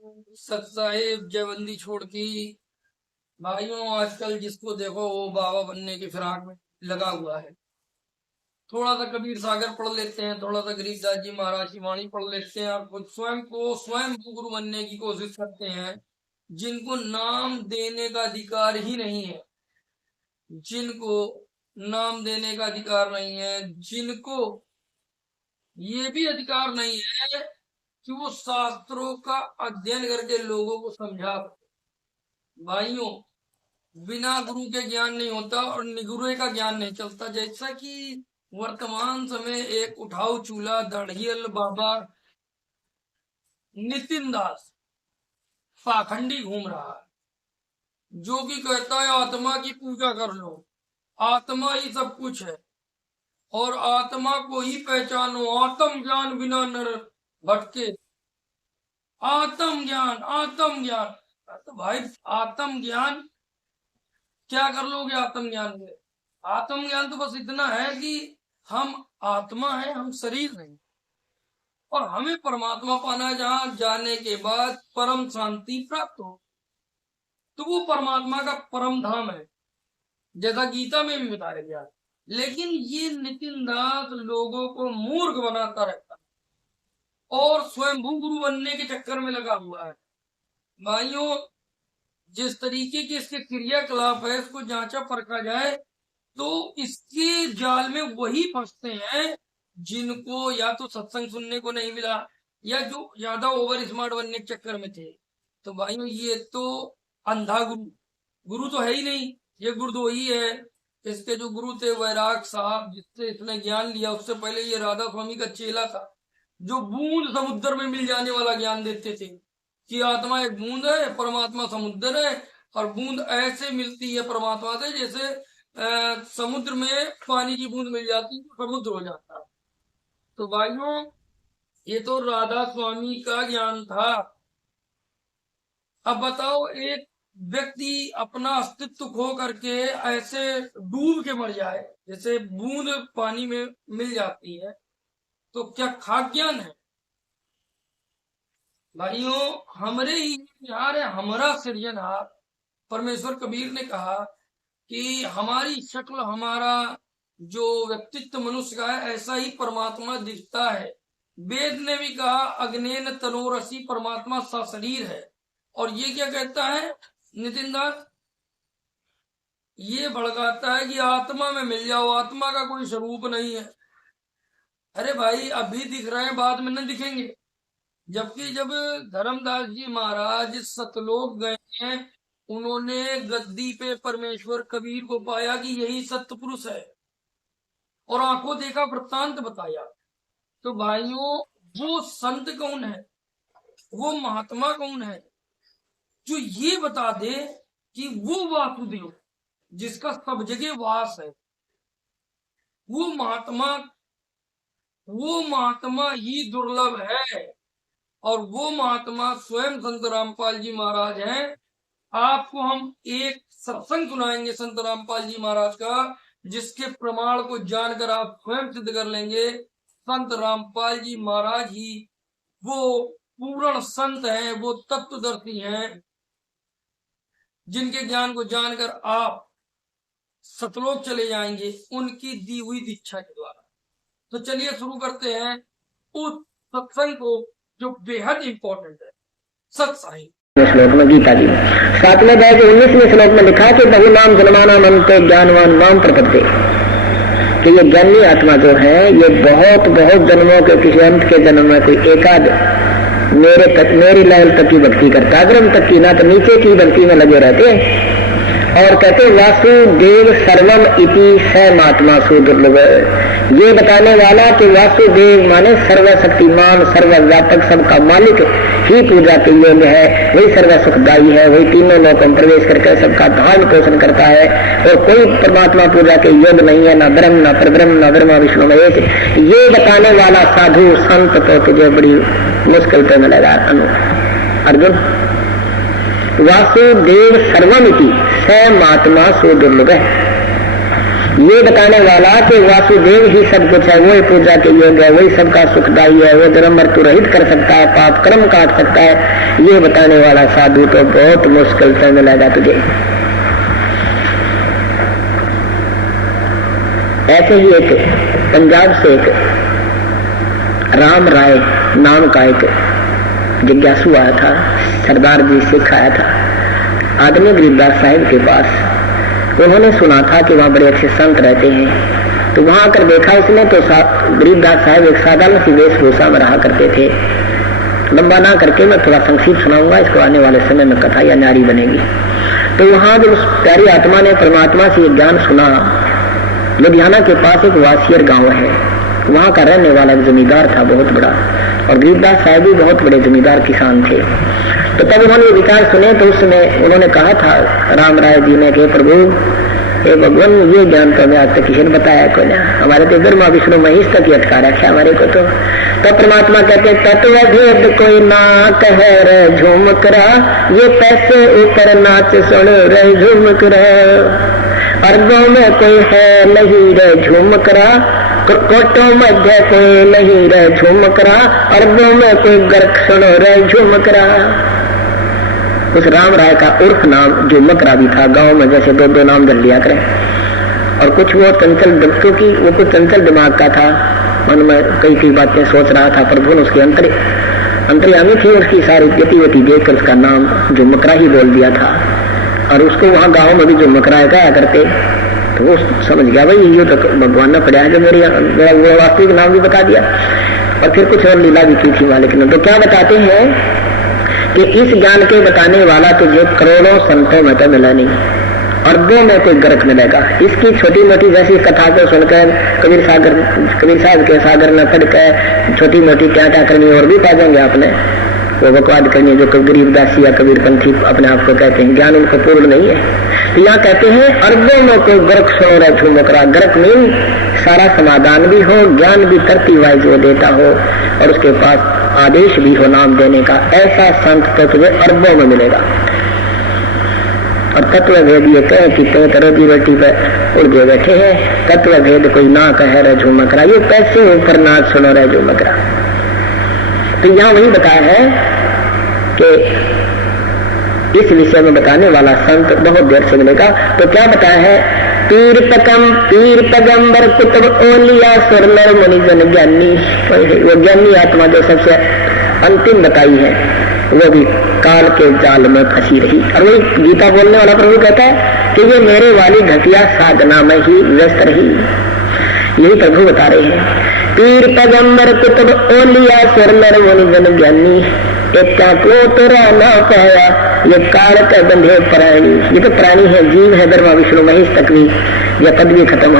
सत साहिब जयबंदी छोड़ की भाइयों, आजकल जिसको देखो वो बाबा बनने की फिराक में लगा हुआ है। थोड़ा सा कबीर सागर पढ़ लेते हैं, थोड़ा सा गरीबदास जी महाराज की वाणी पढ़ लेते हैं और खुद स्वयं को स्वयं गुरु बनने की कोशिश करते हैं, जिनको नाम देने का अधिकार ही नहीं है, जिनको नाम देने का अधिकार नहीं है, जिनको ये भी अधिकार नहीं है कि वो शास्त्रों का अध्ययन करके लोगों को समझा सके। भाइयों, बिना गुरु के ज्ञान नहीं होता और निगुरे का ज्ञान नहीं चलता। जैसा कि वर्तमान समय एक उठाऊ चूल्हा दढ़ियल बाबा नितिन दास पाखंडी घूम रहा है, जो कि कहता है आत्मा की पूजा कर लो, आत्मा ही सब कुछ है और आत्मा को ही पहचानो, आत्म ज्ञान बिना नर भटके। आत्म ज्ञान, आत्म ज्ञान। तो भाई आत्म ज्ञान क्या कर लोगे? आत्म ज्ञान में आत्म ज्ञान तो बस इतना है कि हम आत्मा है, हम शरीर नहीं, और हमें परमात्मा पाना, जहां जाने के बाद परम शांति प्राप्त हो। तो वो परमात्मा का परम धाम है, जैसा गीता में भी बताया गया। लेकिन ये नितिन दास लोगों को मूर्ख बनाता रहता है और स्वयंभू गुरु बनने के चक्कर में लगा हुआ है। भाइयों, जिस तरीके की इसके क्रियाकलाप है, इसको जांचा परखा जाए तो इसके जाल में वही फंसते हैं जिनको या तो सत्संग सुनने को नहीं मिला या जो ज्यादा ओवर स्मार्ट बनने के चक्कर में थे। तो भाइयों, ये तो अंधा गुरु, गुरु तो है ही नहीं, ये गुरुद्रोही है। इसके जो गुरु थे वैराग साहब, जिससे इसने ज्ञान लिया, उससे पहले ये राधा स्वामी का चेला था, जो बूंद समुद्र में मिल जाने वाला ज्ञान देते थे कि आत्मा एक बूंद है, परमात्मा समुद्र है, और बूंद ऐसे मिलती है परमात्मा से जैसे समुद्र में पानी की बूंद मिल जाती तो समुद्र हो जाता है। तो भाइयों, ये तो राधा स्वामी का ज्ञान था। अब बताओ, एक व्यक्ति अपना अस्तित्व खो करके ऐसे डूब के मर जाए जैसे बूंद पानी में मिल जाती है, तो क्या खाक ज्ञान है? भाइयों, हमरे ही यार है, हमारा सृजनहार। परमेश्वर कबीर ने कहा कि हमारी शक्ल, हमारा जो व्यक्तित्व मनुष्य का है, ऐसा ही परमात्मा दिखता है। वेद ने भी कहा अग्नेन तनोरसी, परमात्मा सशरीर है। और ये क्या कहता है नितिन दास? ये भड़काता है कि आत्मा में मिल जाओ, आत्मा का कोई स्वरूप नहीं है। अरे भाई, अभी दिख रहे हैं, बाद में न दिखेंगे। जबकि जब धर्मदास जी महाराज सतलोक गए हैं, उन्होंने गद्दी पे परमेश्वर कबीर को पाया कि यही सत्य पुरुष है और आंखों देखा वृत्तांत बताया। तो भाइयों, वो संत कौन है, वो महात्मा कौन है जो ये बता दे कि वो वासुदेव जिसका सब जगह वास है, वो महात्मा ही दुर्लभ है। और वो महात्मा स्वयं संत रामपाल जी महाराज हैं। आपको हम एक सत्संग सुनाएंगे संत रामपाल जी महाराज का, जिसके प्रमाण को जानकर आप स्वयं सिद्ध कर लेंगे संत रामपाल जी महाराज ही वो पूर्ण संत हैं, वो तत्वदर्शी हैं, जिनके ज्ञान को जानकर आप सतलोक चले जाएंगे उनकी दी हुई दीक्षा के द्वारा। तो चलिए शुरू करते हैं उस सत्संग को जो बेहद इंपॉर्टेंट है, सत्संग। श्लोक में गीता जी 7वें अध्याय के 19वें श्लोक में लिखा कि बहु नाम जन्माना मनते ज्ञानवान नाम प्रपत्ते, कि ये ज्ञानी आत्मा जो है ये बहुत बहुत जन्मों के किसी अंत के जन्म में कोई एकाध मेरी लेवल तक की भक्ति करता, अग्रम तक की, ना तो नीचे की भक्ति में लगे रहते। और कहते वासुदेव सर्वम इति स महात्मा सुदुर्लभ, ये बताने वाला कि वासुदेव माने सर्वशक्तिमान, सर्वव्यापक, सबका मालिक ही पूजा के योग्य है, वही सर्व सुखदायी है, वही तीनों लोकों में प्रवेश करके सबका धारण पोषण करता है। और कोई परमात्मा पूजा के योग्य नहीं है, ना ब्रह्म, ना परब्रह्म, ना ब्रह्मा विष्णु महेश। ये बताने वाला साधु संत तो तुझे बड़ी मुश्किल पे मिलेगा अर्जुन। वासुदेव सर्वमिति स महात्मा सुदुर्लभ है। ये बताने वाला कि वासुदेव ही सब कुछ है, वही पूजा के योग्य है, वही सबका सुखदायी है, वो जन्म मृत्यु रहित कर सकता है, पाप कर्म काट सकता है, ये बताने वाला साधु तो बहुत मुश्किल से मिलेगा तुझे। ऐसे ही एक पंजाब से एक राम राय नाम का एक जिज्ञासु आया था, सरदार जी सिख आया था आदमी गरीबदास साहिब के पास। उन्होंने सुना था कि वहाँ बड़े अच्छे संत रहते हैं, तो वहां आकर देखा उसने तो गरीबदास साहिब एक साधारण सी वेशभूषा में रहा करते थे। लंबा ना करके मैं थोड़ा संक्षिप्त सुनाऊंगा, इसको आने वाले समय में कथा या न्यारी बनेगी। तो वहां जब उस प्यारी आत्मा ने परमात्मा से ज्ञान सुना, लुधियाना के पास एक वासियर गांव है, वहां का रहने वाला एक जमींदार था बहुत बड़ा, और गरीबदास साहब भी बहुत बड़े जमींदार किसान थे। तो तब उन्होंने ये विचार सुने तो उस समय उन्होंने कहा था राम राय जी ने कि प्रभु हे भगवान, ये ज्ञान तो हमें आज तक किसी ने बताया को ना, हमारे तो ब्रह्मा विष्णु महेश तक ही अटका रखा हमारे को। तो परमात्मा कहते तत्व भेद कोई ना कह रे झूम करा, ये पैसे ऊपर नाच सुन रे झूम करा, अर्गों में कोई है नहीं रे झूम करा, कोटों मध्य कोई नहीं रे झूम करा, अर्गों में कोई गर्क सुनो रे झूम करा। उस राम राय का उर्फ नाम झुमकरा भी था। गांव में जैसे दो दो नाम धर लिया करें, और कुछ वो चंचल, क्योंकि वो कुछ चंचल दिमाग का था, मन में कई बातें सोच रहा था। प्रभु ने उसकी अंतर्यामी थी, उसकी सारी गतिविधि देखकर उसका नाम झुमकरा ही बोल दिया था। और उसको वहां गाँव में भी झुमकरा कहा करते, तो वो समझ गया भाई ये तो भगवान ने पढ़ा है, जो मेरा वो वास्तविक नाम भी बता दिया। और फिर कुछ और लीला भी की थी मालिक ने। तो क्या बताते हैं कि इस ज्ञान के बताने वाला तुझे करोड़ों संतों में तो मिला नहीं, अरबों में कोई गर्क मिलेगा। इसकी छोटी मोटी जैसी कथा को सुनकर कबीर साहब के सागर में पढ़कर छोटी मोटी क्या करनी और भी पा जाएंगे आपने, वो बकवाद करनी जो गरीबदासी या कबीरपंथी अपने आप को कहते हैं, ज्ञान उनको पूर्ण नहीं है। तो यहाँ कहते हैं अरबों में कोई गर्क सो रहा झुमकरा। गर्क मीन सारा समाधान भी हो, ज्ञान भी तरती वाइज वो देता हो, और उसके पास आदेश भी हो नाम देने का। ऐसा संत तो तुझे अरबों में मिलेगा। और तत्व भेद ये कहे कि रोजी रोटी पे उड़ बैठे हैं, तत्व भेद कोई ना कह रहे झुमकरा, ये पैसे ऊपर नाच सुनो रहे झुमकरा। तो यहाँ वही बताया है कि इस विषय में बताने वाला संत बहुत देर से मिलेगा। तो क्या बताया है, पीर पैगंबर कुतुब ओलिया सुरनर मुनिजन ज्ञानी। वो ज्ञानी आत्मा जो सबसे अंतिम बताई है, वो भी काल के जाल में फंसी रही। और वही गीता बोलने वाला प्रभु कहता है कि ये मेरे वाली घटिया साधना में ही व्यस्त रही। यही प्रभु बता रहे हैं, पीर पैगंबर कुतुब ओलिया सुरनर मुनिजन ज्ञानी, क्या को तोरा ना पाया, ये काल के बंधे प्राणी। ये तो प्राणी है, जीव है, ब्रह्मा विष्णु महेश तक भी यह पदवी खत्म हुई।